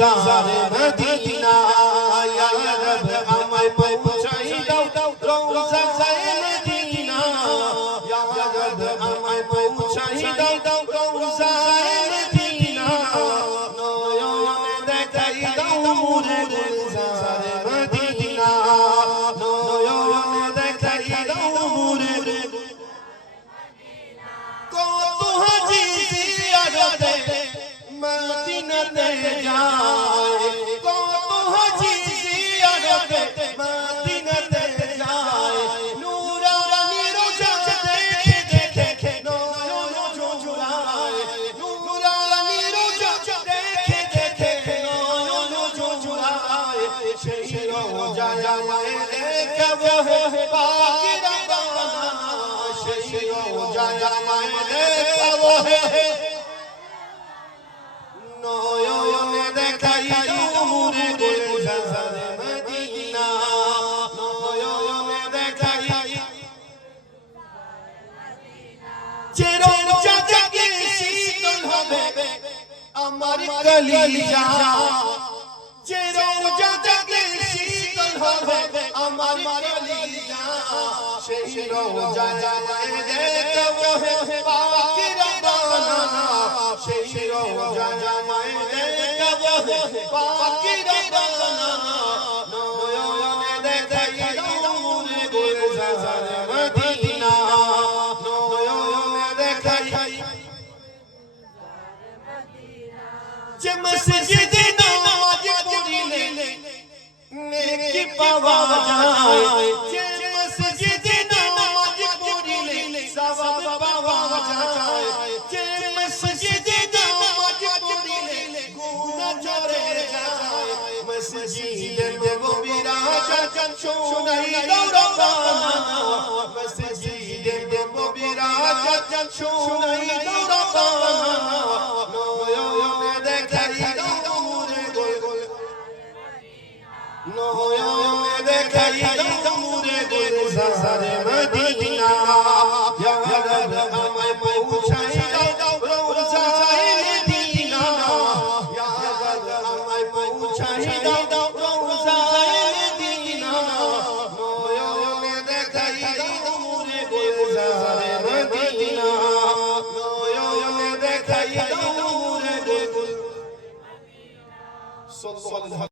রওজার Medina ইয়া রব আমায় পৌঁছাই দাও রওজার মদিনা ইয়া রব আমায় পৌঁছাই দাও রওজার মদিনা নয়নে দেখাই দাও মোরে রওজার মদিনা নয়নে দেখাই দাও মোরে কত হাজি জিয়ারতে মদিনাতে যায় কত হাজি জিয়ারতে মদিনাতে যায় নূরানি রোজা দেখে দেখে নয়ন জোড়ায় নূরানি রোজা দেখে দেখে নয়ন জোড়ায় সেই রোজায় আমায় দেখবো পাকি রব্বানা সেই রোজায় আমায় দেখবো নয়নে দেখাই দাও মোরে রওজার মদিনা নয়নে দেখাই যে রওজা থেকে শীতল হবে আমার কলিজা যে রওজা থেকে শীতল হবে আমার কলিজা সেই রওজা আমায় দেখবো পাকি রব্বানা সেই রওজা আমায় দেখবো পাকি রব্বানা নয়নে দেখাই দাও মোরে রওজার মদিনা নয়নে দেখাই যে মসজিদে নামাজ পড়িলে নেকি পাওয়া যায় যে মসজিদে নামাজ পড়িলে সওয়াব পাওয়া যায় যে মসজিদে নামাজ পড়িলে গুনাহ ঝরে যায় মসজিদে নববীরা জান শোনাই দাও রব্বানা মসজিদে নববীরা জান শোনাই দাও রব্বানা নয়নে দেখাই দাও মোরে নয়নে দেখাই দাও মোরে রওজার মদিনা ইয়া রব আমায় পৌঁছাই দাও রওজার মদিনা ইয়া রব আমায় পৌঁছাই দাও রওজার মদিনা নয়নে দেখাই দাও মোরে রওজার মদিনা নয়নে দেখাই দাও মোরে রওজার